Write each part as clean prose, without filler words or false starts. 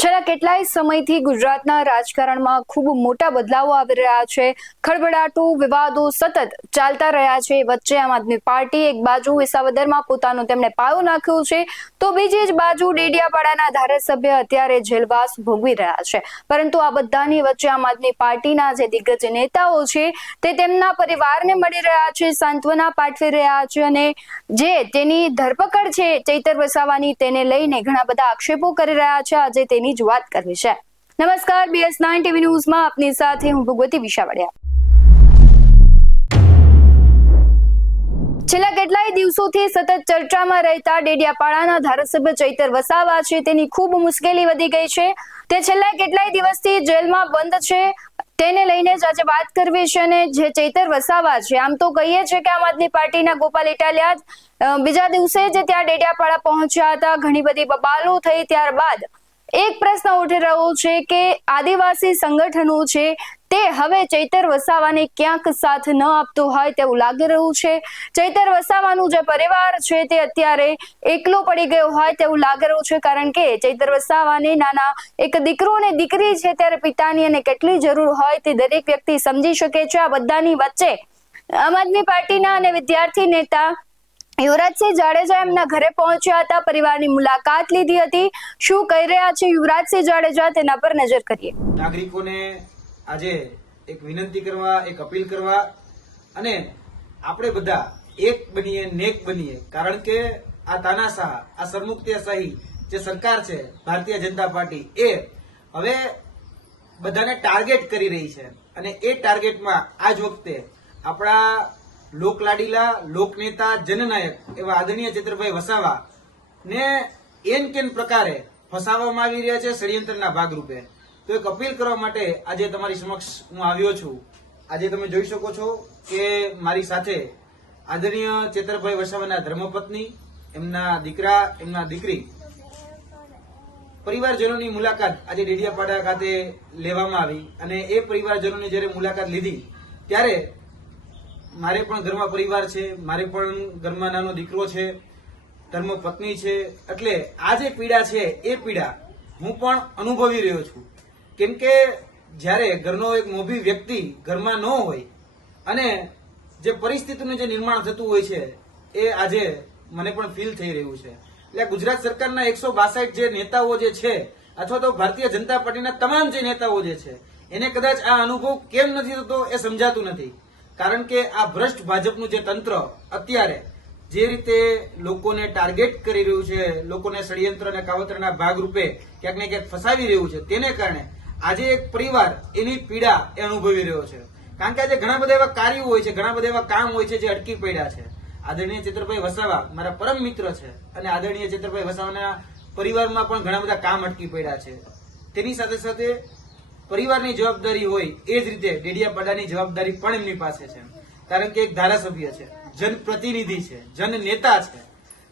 છેલ્લા કેટલાય સમયથી ગુજરાતના રાજકારણમાં ખૂબ મોટા બદલાવો આવી રહ્યા છે. ખળભળાટુ વિવાદો સતત ચાલતા રહ્યા છે. વચ્ચે આમ આદમી પાર્ટી એક બાજુ વિસાવદરમાં પોતાનો તેમણે પાયો નાખ્યો છે, તો બીજી જ બાજુ ડેડિયાપાડાના ધારાસભ્ય અત્યારે જેલવાસ ભોગવી રહ્યા છે. પરંતુ આ બધાની વચ્ચે આમ આદમી પાર્ટીના જે દિગ્ગજ નેતાઓ છે તે તેમના પરિવારને મળી રહ્યા છે, સાંત્વના પાઠવી રહ્યા છે અને જે તેની ધરપકડ છે ચૈતર વસાવાની તેને લઈને ઘણા બધા આક્ષેપો કરી રહ્યા છે. આજે તેની જ વાત કરવી છે. નમસ્કાર, BS9 ટીવી ન્યૂઝમાં આપની સાથે હું ભગવતી વિશાવડિયા. છેલ્લા કેટલાય દિવસોથી સતત ચર્ચામાં રહેતા ડેડિયાપાડાના ધારાસભ્ય ચૈતર વસાવા છે તેની ખૂબ મુશ્કેલી વધી ગઈ છે. તે છેલ્લા કેટલાય દિવસથી જેલમાં બંધ છે. તેને લઈને જ આજે વાત કરવી છે. અને જે ચૈતર વસાવા છે, આમ તો કહીએ છે કે આમ આદમી પાર્ટીના ગોપાલ ઇટાલિયા બીજા દિવસે જ ત્યાં ડેડિયાપાડા પહોંચ્યા હતા. ઘણી બધી બબાલો થઈ. ત્યારબાદ એક પ્રશ્ન ઉઠી રહ્યો છે કે આદિવાસી સંગઠનો છે તે હવે ચૈતર વસાવાને ક્યાંક સાથ ન આપતું હોય તેવું લાગી રહ્યું છે. ચૈતર વસાવાનું જે પરિવાર છે તે અત્યારે એકલો પડી ગયો હોય તેવું લાગી રહ્યું છે, કારણ કે ચૈતર વસાવાને નાના એક દીકરો અને દીકરી છે, ત્યારે પિતાની અને કેટલી જરૂર હોય તે દરેક વ્યક્તિ સમજી શકે છે. આ બધાની વચ્ચે આમ આદમી પાર્ટીના અને વિદ્યાર્થી નેતા યુવરાજસિંહ જાડેજા એમના ઘરે પહોંચ્યા હતા, પરિવારની મુલાકાત લીધી હતી. શું કહી રહ્યા છે યુવરાજસિંહ જાડેજા તેના પર નજર કરીએ. નાગરિકોને આજે એક વિનંતી કરવા, એક અપીલ કરવા અને આપણે બધા એક બનીએ, નેક બનીએ. કારણ કે આ તાનાશાહ, આ સરમુખત્યારશાહી જે સરકાર છે ભારતીય જનતા પાર્ટી, એ હવે બધાને ટાર્ગેટ કરી રહી છે. અને એ ટાર્ગેટમાં આજ વખતે આપણા લોકલાડીલા, લોકનેતા, જનનાયક એવા આદરણીય ચૈતરભાઈ વસાવા ને એન કેન પ્રકારે ફસાવવામાં આવી રહ્યા છે ષડયંત્રના ભાગરૂપે. તો એક અપીલ કરવા માટે આજે તમારી સમક્ષ હું આવ્યો છું. આજે તમે જોઈ શકો છો કે મારી સાથે આદરણીય ચૈતરભાઈ વસાવાના ધર્મપત્ની, એમના દીકરા, એમના દીકરી, પરિવારજનોની મુલાકાત આજે ડેડિયાપાડા ખાતે લેવામાં આવી. અને એ પરિવારજનોની જયારે મુલાકાત લીધી ત્યારે મારે પણ ઘરમાં પરિવાર છે, મારે પણ ઘરમાં નાનો દીકરો છે, ધર્મપત્ની છે. એટલે આ જે પીડા છે એ પીડા હું પણ અનુભવી રહ્યો છું. કેમ કે જ્યારે ઘરનો એક મોભી વ્યક્તિ ઘરમાં ન હોય અને જે પરિસ્થિતિનું જે નિર્માણ થતું હોય છે એ આજે મને પણ ફીલ થઈ રહ્યું છે. એટલે ગુજરાત સરકારના 162 જે નેતાઓ જે છે, અથવા તો ભારતીય જનતા પાર્ટીના તમામ જે નેતાઓ જે છે, એને કદાચ આ અનુભવ કેમ નથી થતો એ સમજાતું નથી. કારણ કે આ ભ્રષ્ટ ભાજપનું જે તંત્ર અત્યારે જે રીતે લોકોને ટાર્ગેટ કરી રહ્યું છે, લોકોને ષડયંત્ર અને કાવતરના ભાગરૂપે ક્યાંક ને ક્યાંક ફસાવી રહ્યું છે, તેને કારણે આજે એક પરિવાર એની પીડા એ અનુભવી રહ્યો છે. કારણ કે આજે ઘણા બધા એવા કાર્યો હોય છે, ઘણા બધા એવા કામ હોય છે જે અટકી પડ્યા છે. આદરણીય ચૈતરભાઈ વસાવા મારા પરમ મિત્ર છે અને આદરણીય ચૈતરભાઈ વસાવાના પરિવારમાં પણ ઘણા બધા કામ અટકી પડ્યા છે. તેની સાથે સાથે પરિવારની જવાબદારી હોય એ જ રીતે ડેડિયાપાડાની જવાબદારી પણ એમની પાસે છે. કારણ કે એક ધારાસભ્ય છે, જનપ્રતિનિધિ છે, જન નેતા છે.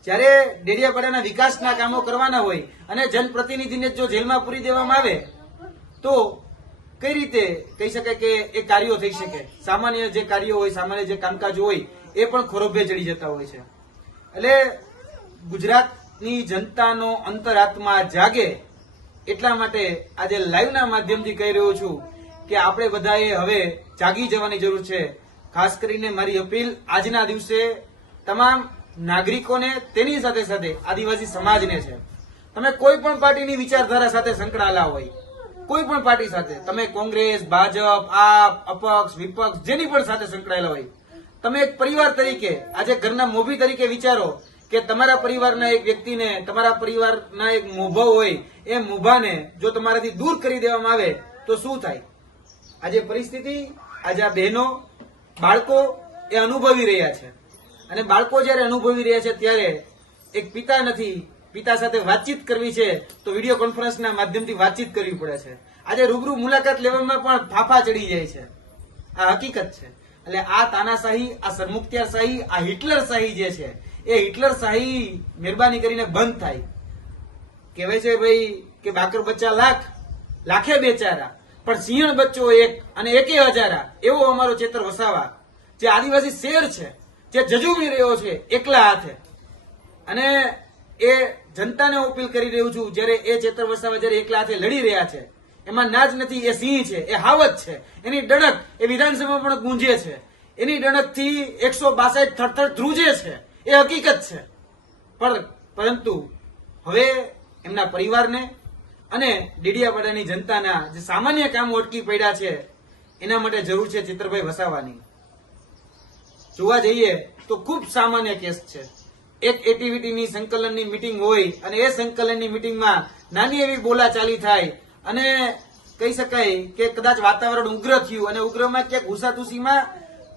જ્યારે ડેડિયાપાડાના વિકાસના કામો કરવાના હોય અને જનપ્રતિનિધિને જો જેલમાં પૂરી દેવામાં આવે તો કઈ રીતે કહી શકાય કે એ કાર્યો થઈ શકે? સામાન્ય જે કાર્યો હોય, સામાન્ય જે કામકાજ હોય એ પણ ખોરભે ચડી જતા હોય છે. એટલે ગુજરાતની જનતાનો અંતરાત્મા જાગે એટલા માટે આજે લાઈવના માધ્યમથી કહી રહ્યો છું કે આપણે બધાએ હવે જાગી જવાની જરૂર છે. ખાસ કરીને મારી અપીલ આજના દિવસે તમામ નાગરિકોને, તેની સાથે સાથે આદિવાસી સમાજને છે. તમે કોઈ પણ પાર્ટીની વિચારધારા સાથે સંકળાયેલા હોય, કોઈ પણ પાર્ટી સાથે, તમે કોંગ્રેસ, ભાજપ, આપ, અપક્ષ, વિપક્ષ, જેની પણ સાથે સંકળાયેલા હોય, તમે એક પરિવાર તરીકે આજે ઘરના મોભી તરીકે વિચારો કે તમારા પરિવારના એક વ્યક્તિને, તમારા પરિવારના એક મોભો હોય, એ મોભાને જો તમારાથી દૂર કરી દેવામાં આવે તો શું થાય? આજે પરિસ્થિતિ, આજે આ બહેનો, બાળકો એ અનુભવી રહ્યા છે. અને બાળકો જયારે અનુભવી રહ્યા છે ત્યારે એક પિતા નથી, પિતા સાથે વાતચીત કરવી છે તો વિડીયો કોન્ફરન્સના માધ્યમથી વાતચીત કરવી પડે છે. આજે રૂબરૂ મુલાકાત લેવામાં પણ ફાફા ચડી જાય છે. આ હકીકત છે. એટલે આ તાનાશાહી, આ સરમુખત્યારશાહી, આ હિટલરશાહી જે છે એ હિટલરશાહી મહેરબાની કરીને બંધ થાય. કહેવાય છે ભાઈ કે બાકર બચ્ચા લાખ, લાખે બેચારા, પણ સિંહણ બચ્ચો એક અને એકે હજારા. એવો અમારો ચૈતર વસાવા જે આદિવાસી શેર છે, જે જજુમી રહ્યો છે એકલા હાથે. અને એ જનતાને અપીલ કરી રહ્યું છું, જ્યારે એ ચેતર વસાવા જ્યારે એકલા હાથે લડી રહ્યા છે, એમાં નાજ નથી, એ સિંહ છે, એ હાવત છે, એની ડણક એ વિધાનસભામાં પણ ગુંજે છે, એની ડણકથી 162 થરથર ધ્રુજે છે, એ હકીકત છે. પરંતુ હવે એમના પરિવારને અને ડેડિયાપાડાની જનતાના જે સામાન્ય કામો અટકી પડ્યા છે એના માટે જરૂર છે ચિત્રભાઈ વસાવાની. જોવા જઈએ તો ખૂબ સામાન્ય કેસ છે. એક એક્ટિવિટીની સંકલનની મીટિંગ હોય અને એ સંકલનની મીટિંગમાં નાની એવી બોલાચાલી થાય અને કહી શકાય કે કદાચ વાતાવરણ ઉગ્ર થયું અને ઉગ્રમાં ક્યાંક ઘુસાતુસીમાં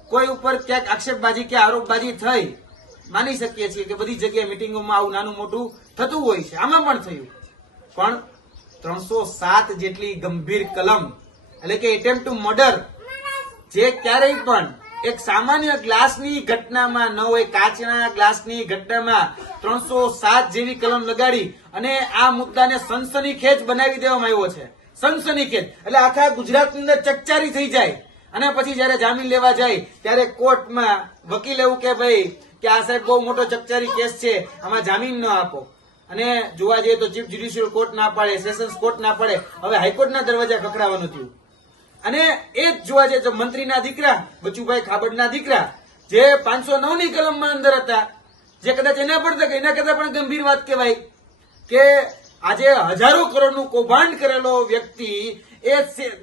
કોઈ ઉપર ક્યાંક આક્ષેપબાજી કે આરોપબાજી થઈ, માની શકીએ છીએ કે બધી જગ્યાએ મીટિંગોમાં આવું નાનું મોટું થતું હોય છે, આમાં પણ થયું. પણ 307 જેટલી ગંભીર કલમ એટલે કે એટેમ્પ્ટ ટુ મર્ડર, જે ક્યારેય પણ એક સામાન્ય ગ્લાસની ઘટનામાં ન હોય, કાચના ગ્લાસની ઘટનામાં 307 જેવી કલમ લગાડી અને આ મુદ્દાને સનસનીખેજ બનાવી દેવામાં આવ્યો છે. સનસનીખેજ એટલે આખા ગુજરાતની અંદર ચકચારી થઈ જાય અને પછી જયારે જામીન લેવા જાય ત્યારે કોર્ટમાં વકીલ એવું કે ભાઈ કે આ સાહેબ બહુ મોટો ચકચારી કેસ છે, આમાં જામીન ન આપો. અને જોવા જઈએ તો ચીફ જ્યુડિશિયલ કોર્ટ ના પાડે, સેશન્સ કોર્ટ ના પાડે, હવે હાઈકોર્ટના દરવાજા ખખડાવવાનું થયું. અને એ જ જોવા જઈએ તો મંત્રીના દીકરા બચુભાઈ ખાબડના દીકરા જે 509 ની કલમમાં અંદર હતા, જે કદાચ એના કરતા પણ ગંભીર વાત કહેવાય કે આજે હજારો કરોડનું કૌભાંડ કરેલો વ્યક્તિ એ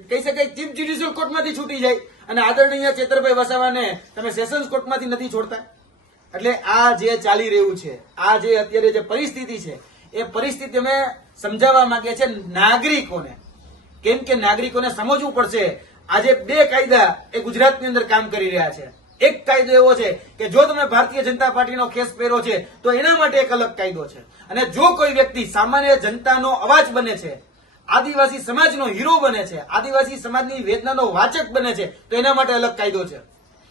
કહી શકાય ચીફ જ્યુડિશિયલ કોર્ટમાંથી છૂટી જાય અને આદરણીય ચેતરભાઈ વસાવાને તમે સેશન્સ કોર્ટમાંથી નથી છોડતા. એટલે આ જે ચાલી રહ્યું છે, આ જે અત્યારે જે પરિસ્થિતિ છે, એ પરિસ્થિતિ અમે સમજાવવા માંગીએ છીએ નાગરિકોને. કેમ કે નાગરિકોને સમજવું પડશે આજે બે કાયદા એ ગુજરાતની અંદર કામ કરી રહ્યા છે. એક કાયદો એવો છે કે જો તમે ભારતીય જનતા પાર્ટીનો ખેસ પહેરો છે તો એના માટે એક અલગ કાયદો છે, અને જો કોઈ વ્યક્તિ સામાન્ય જનતાનો અવાજ બને છે, આદિવાસી સમાજનો હીરો બને છે, આદિવાસી સમાજની વેદનાનો વાચક બને છે, તો એના માટે અલગ કાયદો છે.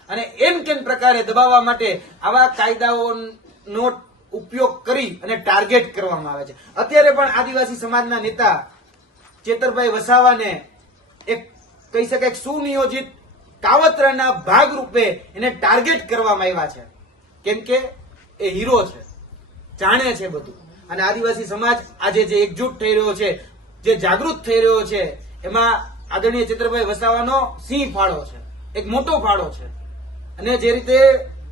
અને એમ કેમ પ્રકારે દબાવવા માટે આવા કાયદાઓનો ઉપયોગ કરી અને ટાર્ગેટ કરવામાં આવે છે. અત્યારે પણ આદિવાસી સમાજના નેતા ચેતરભાઈ વસાવાને એક કહી શકાય એક સુનિયોજિત કાવતરાના ભાગરૂપે એને ટાર્ગેટ કરવામાં આવ્યા છે. કેમ કે એ હીરો છે, જાણે છે બધું. અને આદિવાસી સમાજ આજે જે એકજૂટ થઈ રહ્યો છે, જે જાગૃત થઈ રહ્યો છે, એમાં આદરણીય ચેતરભાઈ વસાવાનો સિંહ ફાળો છે, એક મોટો ફાળો છે. અને જે રીતે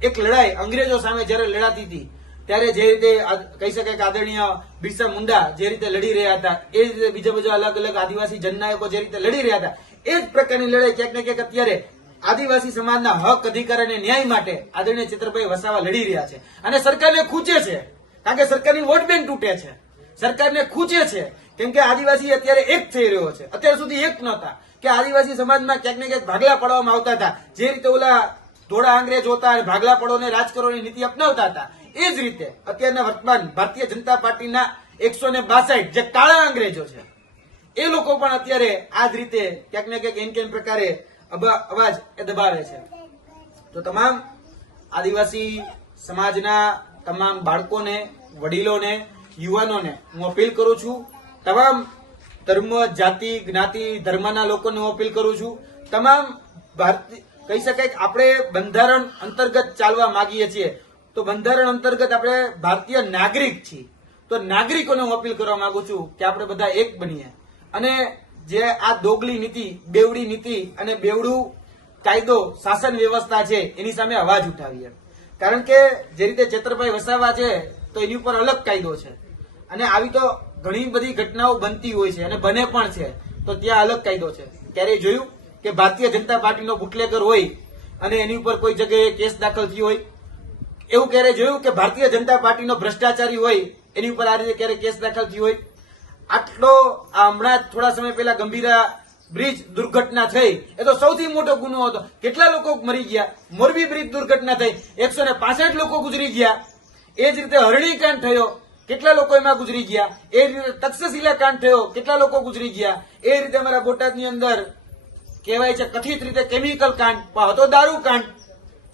એક લડાઈ અંગ્રેજો સામે જયારે લડાતી હતી ત્યારે જે રીતે કહી શકાય કે આદરણીય બિરસા મુંડા જે રીતે લડી રહ્યા હતા, એ રીતે બીજા અલગ અલગ આદિવાસી જનનાયકો જે રીતે લડી રહ્યા હતા, એ જ પ્રકારની લડાઈ ક્યાંક ને ક્યાંક અત્યારે આદિવાસી સમાજના હક, અધિકાર અને ન્યાય માટે આદરણીય ચેતરભાઈ વસાવા લડી રહ્યા છે. અને સરકારને ખૂંચે છે, કારણ કે સરકારની વોટ બેંક તૂટે છે, સરકારને ખૂંચે છે. કેમ કે આદિવાસી અત્યારે એક થઈ રહ્યો છે, અત્યાર સુધી એક નહોતા કે આદિવાસી સમાજમાં ક્યાંક ને ક્યાંક ભાગલા પાડવામાં આવતા હતા. જે રીતે ઓલા ધોળા અંગ્રેજ હોતા અને ભાગલા પડોને રાજ કરોની નીતિ અપનાવતા હતા, એ જ રીતે અત્યારના વર્તમાન ભારતીય જનતા પાર્ટીના 162 જે કાળા અંગ્રેજો છે, એ લોકો પણ અત્યારે આ જ રીતે ક્યાંક ને ક્યાંક એમ કેમ પ્રકારે અવાજ એ દબાવે છે. તો તમામ આદિવાસી સમાજના તમામ બાળકોને, વડીલોને, યુવાનોને હું અપીલ કરું છું, તમામ ધર્મ, જાતિ, જ્ઞાતિ, ધર્મના લોકોને હું અપીલ કરું છું, તમામ ભારતીય કહી શકાય કે આપણે બંધારણ અંતર્ગત ચાલવા માંગીએ છીએ, તો બંધારણ અંતર્ગત આપણે ભારતીય નાગરિક છીએ. તો નાગરિકોને હું અપીલ કરવા માંગુ છું કે આપણે બધા એક બનીએ અને જે આ દોગલી નીતિ, બેવડી નીતિ અને બેવડું કાયદો, શાસન વ્યવસ્થા છે એની સામે અવાજ ઉઠાવીએ. કારણ કે જે રીતે ચેતરભાઈ વસાવા છે તો એની ઉપર અલગ કાયદો છે, અને આવી તો ઘણી બધી ઘટનાઓ બનતી હોય છે અને બને પણ છે, તો ત્યાં અલગ કાયદો છે. ક્યારેય જોયું કે ભારતીય જનતા પાર્ટીનો બુટલેગર હોય અને એની ઉપર કોઈ જગ્યાએ કેસ દાખલ થયો હોય? એવું ક્યારે જોયું કે ભારતીય જનતા પાર્ટીનો ભ્રષ્ટાચારી હોય એની ઉપર આ રીતે ક્યારે કેસ દાખલ થયો હોય? આટલો હમણાં થોડા સમય પહેલા ગંભીરા બ્રિજ દુર્ઘટના થઈ, એ તો સૌથી મોટો ગુનો હતો. કેટલા લોકો મરી ગયા? મોરબી બ્રિજ દુર્ઘટના થઈ, 165 લોકો ગુજરી ગયા. એ જ રીતે હરણીકાંડ થયો, કેટલા લોકો એમાં ગુજરી ગયા. એ રીતે તક્ષશિલા કાંડ થયો, કેટલા લોકો ગુજરી ગયા. એ રીતે અમારા બોટાદની અંદર કહેવાય છે કથિત રીતે કેમિકલ કાંડ, હતો દારૂ કાંડ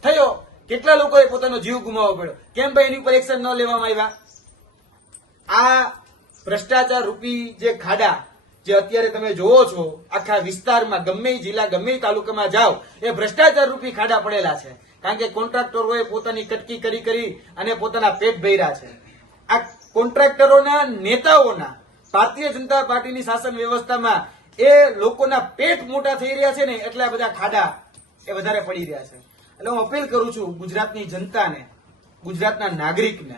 થયો, કેટલા લોકોએ પોતાનો જીવ ગુમાવવો પડ્યો. કેમ ભાઈ એની ઉપર એક્શન ન લેવામાં આવ્યા? આ ભ્રષ્ટાચાર રૂપી જે ખાડા જે અત્યારે તમે જોવો છો આખા વિસ્તારમાં, ગમે જિલ્લા, ગમે તાલુકામાં જાઓ, એ ભ્રષ્ટાચાર રૂપી ખાડા પડેલા છે. કારણ કે કોન્ટ્રાક્ટરોએ પોતાની કટકી કરી અને પોતાના પેટ ભર્યા છે. આ કોન્ટ્રાક્ટરોના નેતાઓના ભારતીય જનતા પાર્ટીની શાસન વ્યવસ્થામાં એ લોકોના પેટ મોટા થઈ રહ્યા છે ને એટલે આ બધા ખાડા એ વધારે પડી રહ્યા છે. એટલે હું અપીલ કરું છું ગુજરાતની જનતાને, ગુજરાતના નાગરિકને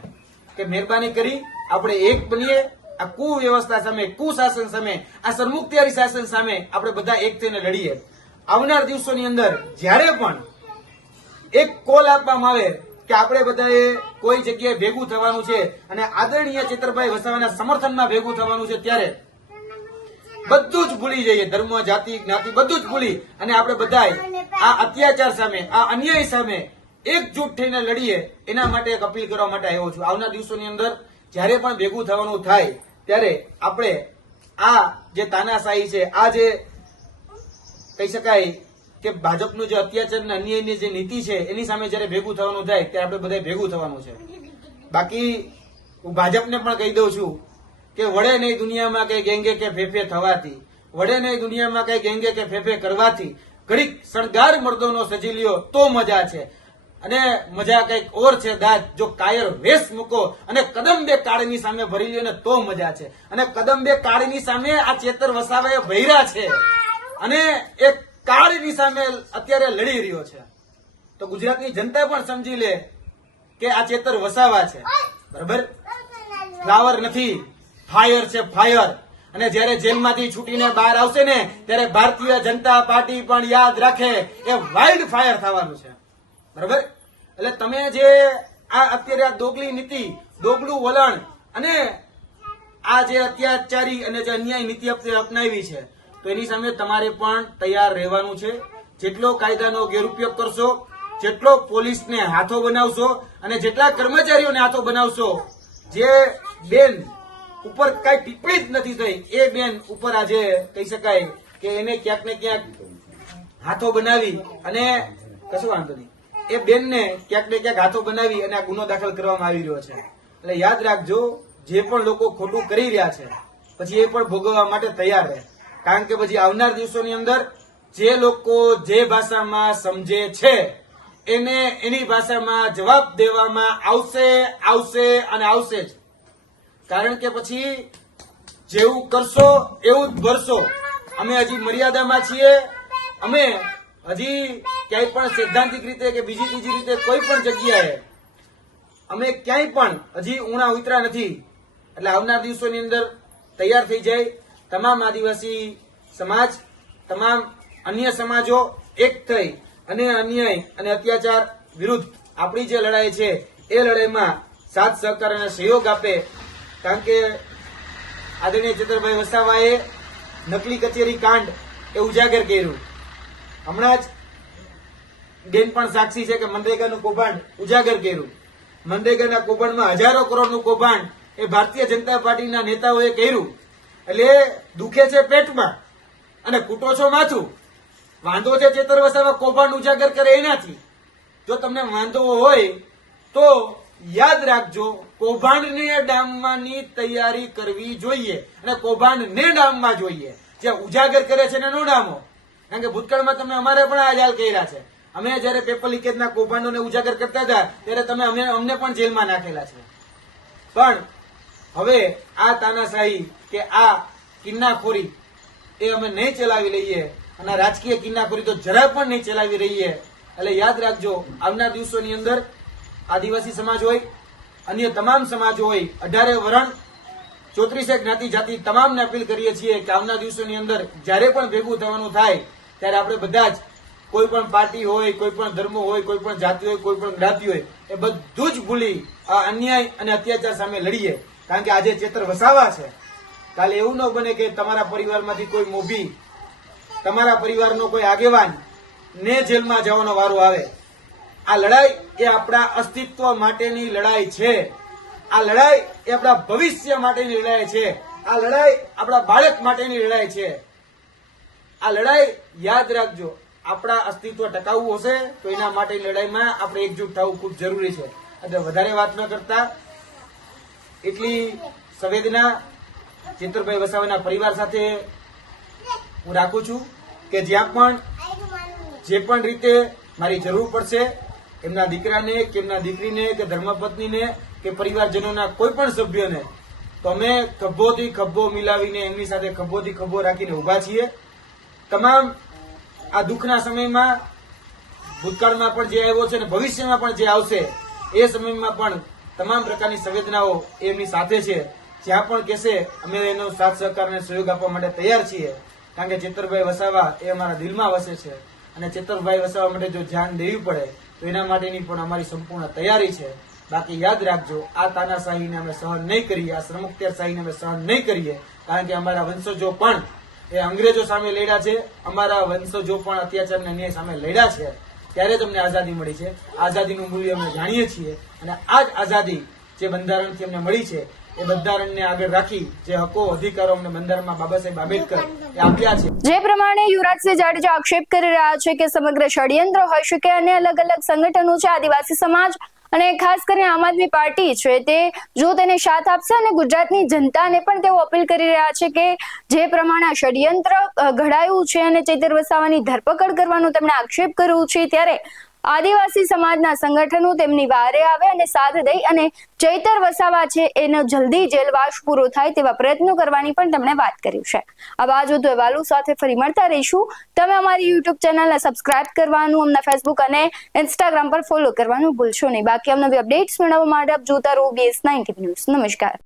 કે મહેરબાની કરી આપણે એક બનીએ. આ કુવ્યવસ્થા સામે, કુશાસન સામે, આ સરમુખત્યારી શાસન સામે આપણે બધા એક થઈને લડીએ. આવનાર દિવસોની અંદર જ્યારે પણ એક કોલ આપવામાં આવે કે આપણે બધાએ કોઈ જગ્યાએ ભેગું થવાનું છે અને આદરણીય ચેતરભાઈ વસાવાના સમર્થનમાં ભેગું થવાનું છે, ત્યારે બધું જ ભૂલી જઈએ, ધર્મ, જાતિ, જ્ઞાતિ બધું જ ભૂલી અને આપણે બધાએ આ અત્યાચાર સામે, આ અન્યાય સામે એકજૂટ થઈને લડીએ. એના માટે એક અપીલ કરવા માટે આવ્યો છું. આવનાર દિવસોની અંદર જ્યારે પણ ભેગું થવાનું થાય ત્યારે આપણે આ જે તાનાશાહી છે, આ જે કહી શકાય કે ભાજપનું જે અત્યાચાર અને અન્યાયની જે નીતિ છે એની સામે જયારે ભેગું થવાનું થાય ત્યારે આપણે બધા ભેગું થવાનું છે. બાકી હું ભાજપને પણ કહી દઉં છું કે વડે નહીં દુનિયામાં કઈ ગેંગે કે ફેફે થવાથી, વડે નહીં દુનિયામાં કઈ ગેંગે કે ફેફે કરવાથી, ઘડીક શણગાર મર્દોનો સજી લ્યો તો મજા છે અને મજા કઈક ઓર છે દાદ. જો કાયર વેશ મૂકો અને કદમ બે કાળની સામે ભરી લ્યો ને તો મજા છે. અને કદમ બે કાળની સામે આ ચેતર વસાવાએ ભર્યા છે અને એક કાળની સામે અત્યારે લડી રહ્યો છે. તો ગુજરાતની જનતા પણ સમજી લે કે આ ચેતર વસાવા છે, બરાબર? ફ્લાવર નથી, ફાયર છે, ફાયર. અને જયારે જેલમાંથી છૂટીને બહાર આવશે ને ત્યારે ભારતીય જનતા પાર્ટી પણ યાદ રાખે એ વાઇલ્ડ ફાયર થવાનું છે, બરાબર? એટલે તમે જે આ અત્યારે આ દોગલી નીતિ, દોગલું વલણ અને આ જે અત્યાચારી અને જે અન્યાય નીતિ અપનાવી છે તો એની સામે તમારે પણ તૈયાર રહેવાનું છે. જેટલો કાયદાનો ગેરઉપયોગ કરશો, જેટલો પોલીસને હાથો બનાવશો અને જેટલા કર્મચારીઓને હાથો બનાવશો, જે બેન ઉપર કઈ ટિપ્પણી જ નથી થઈ એ બેન ઉપર આજે કહી શકાય કે એને ક્યાંક ને ક્યાંક હાથો બનાવી અને કશું વાંધો નહીં, એ બેનને ક્યાંક ને ક્યાંક હાથો બનાવી અને આ ગુનો દાખલ કરવામાં આવી રહ્યો છે. એટલે યાદ રાખજો, જે પણ લોકો ખોટું કરી રહ્યા છે પછી એ પણ ભોગવવા માટે તૈયાર રહે. કારણ કે પછી આવનાર દિવસોની અંદર જે લોકો જે ભાષામાં સમજે છે એને એની ભાષામાં જવાબ દેવામાં આવશે, આવશે અને આવશે જ. કારણ કે પછી જેવું કરશો એવું જ ભરશો. અમે હજી મર્યાદામાં છીએ. અમે હજી ક્યાંય પણ સૈદ્ધાંતિક રીતે કે બીજી ત્રીજી રીતે કોઈ પણ જગ્યાએ અમે ક્યાંય પણ હજી ઉણા ઉતરા નથી. એટલે આવનાર દિવસોની અંદર તૈયાર થઈ જાય. તમામ આદિવાસી સમાજ, તમામ અન્ય સમાજો એક થઈ અને અન્યાય અને અત્યાચાર વિરુદ્ધ આપણી જે લડાઈ છે એ લડાઈમાં સાથ સહકાર અને સહયોગ આપે. કારણ કે આદરણીય ચેતરભાઈ વસાવાએ નકલી કચેરી કાંડ એ ઉજાગર કર્યું. હમણાં જ બેન પણ સાક્ષી છે કે મનરેગાનું કૌભાંડ ઉજાગર કર્યું. મનરેગાના કૌભાંડમાં હજારો કરોડનું કૌભાંડ એ ભારતીય જનતા પાર્ટીના નેતાઓએ કર્યું. એટલે દુખે છે પેટમાં અને કૂટો છો માથું. વાંધો છે ચેતર વસાવા કૌભાંડ ઉજાગર કરે એનાથી. જો તમને વાંધો હોય તો યાદ રાખજો, કૌભાંડને ડામવાની તૈયારી કરવી જોઈએ અને કૌભાંડને ડામવા જોઈએ. જે ઉજાગર કરે છે ને નો ડામો. કારણ કે ભૂતકાળમાં તમે અમારે પણ આ જ હાલ કર્યા છે. અમે જયારે પેપર લીકેજના કૌભાંડોને ઉજાગર કરતા હતા ત્યારે તમે અમને પણ જેલમાં નાખેલા છે. પણ હવે આ તાનાશાહી કે આ કિન્નાખોરી એ અમે નહીં ચલાવી લઈએ અને રાજકીય કિન્નાખોરી તો જરા પણ નહીં ચલાવી રહીએ. એટલે યાદ રાખજો, આવનાર દિવસોની અંદર આદિવાસી સમાજ હોય, અન્ય તમામ સમાજો હોય, 18 વરણ 34 જ્ઞાતિ જાતિ તમામને અપીલ કરીએ છીએ કે આવનાર દિવસોની અંદર જ્યારે પણ ભેગું થવાનું થાય ત્યારે આપણે બધા જ કોઈ પણ પાર્ટી હોય, કોઈ પણ ધર્મ હોય, કોઈ પણ જાતિ હોય, કોઈ પણ જ્ઞાતિ હોય, એ બધું જ ભૂલી આ અન્યાય અને અત્યાચાર સામે લડીએ. કારણ કે આજે ચેતર વસાવા છે, કાલે એવું ન બને કે તમારા પરિવારમાંથી કોઈ મોભી, તમારા પરિવારનો કોઈ આગેવાન ને જેલમાં જવાનો વારો આવે. આ લડાઈ એ આપણા અસ્તિત્વ માટેની લડાઈ છે. આ લડાઈ એ આપણા ભવિષ્ય માટેની લડાઈ છે. આ લડાઈ આપણા બાળક માટેની લડાઈ છે. આ લડાઈ યાદ રાખજો, આપણા અસ્તિત્વ ટકાવવું હશે તો એના માટેની લડાઈમાં આપણે એકજૂટ થવું ખૂબ જરૂરી છે. એટલે વધારે વાત ન કરતા એટલી સંવેદના ચેતરભાઈ વસાવાના પરિવાર સાથે હું રાખું છું કે જ્યાં પણ જે પણ રીતે મારી જરૂર પડશે, એમના દીકરાને કે એમના દીકરીને કે ધર્મપત્નીને કે પરિવારજનોના કોઈ પણ સભ્યને તો અમે ખભોથી ખભો મિલાવીને એમની સાથે ખભોથી ખભો રાખીને ઉભા છીએ. તમામ આ દુઃખના સમયમાં ભૂતકાળમાં પણ જે આવ્યો છે અને ભવિષ્યમાં પણ જે આવશે એ સમયમાં પણ તમામ પ્રકારની સંવેદનાઓ એમની સાથે છે. જ્યાં પણ કહેશે અમે એનો સાથ સહકાર અને સહયોગ આપવા માટે તૈયાર છીએ, કારણ કે ચેતરભાઈ વસાવા એ અમારા દિલમાં વસે છે અને ચેતરભાઈ વસાવા માટે જો જાન દેવી પડે તો એના માટેની પણ અમારી સંપૂર્ણ તૈયારી છે. બાકી યાદ રાખજો, આ તાનાશાહીને અમે સહન નહીં કરીએ, આ શ્રમુખત્યારશાહીને અમે સહન નહીં કરીએ, કારણ કે અમારા વંશજો પણ એ અંગ્રેજો સામે લડ્યા છે, અમારા વંશજો પણ અત્યાચાર અને અન્યાય સામે લડ્યા છે. ત્યારે જ અમને આઝાદી મળી છે. આઝાદીનું મૂલ્ય અમે જાણીએ છીએ અને આ જ આઝાદી જે બંધારણથી અમને મળી છે એ બંધારણને આગળ રાખી જે હકો અધિકારો અમને બંધારણમાં બાબા સાહેબ આંબેડકર એ આપ્યા છે. જે પ્રમાણે યુવરાજસિંહ જાડેજા આક્ષેપ કરી રહ્યા છે કે સમગ્ર ષડયંત્ર હોઈ શકે અને અલગ અલગ સંગઠનો છે, આદિવાસી સમાજ અને ખાસ કરીને આમ આદમી પાર્ટી છે, તે જો તેને સાથ આપશે અને ગુજરાતની જનતાને પણ તેઓ અપીલ કરી રહ્યા છે કે જે પ્રમાણે ષડયંત્ર ઘડાયું છે અને ચૈતર વસાવાની ધરપકડ કરવાનો તેમણે આક્ષેપ કર્યો છે, ત્યારે આદિવાસી સમાજના સંગઠનો તેમની વારે આવે અને સાથ દઈ અને ચૈતર વસાવા છે એનો જલ્દી જેલવાસ પૂરો થાય તેવા પ્રયત્નો કરવાની પણ તેમણે વાત કરી છે. આ બાજુ તો વાલુ સાથે ફરી મળતા રહીશું. તમે અમારી યુટ્યુબ ચેનલને સબસ્ક્રાઇબ કરવાનું, અમને ફેસબુક અને ઇન્સ્ટાગ્રામ પર ફોલો કરવાનું ભૂલશો નહીં. બાકી અમને અપડેટ્સ મેળવવા માટે આપ જોતા રહો BS9 TV ન્યૂઝ. નમસ્કાર.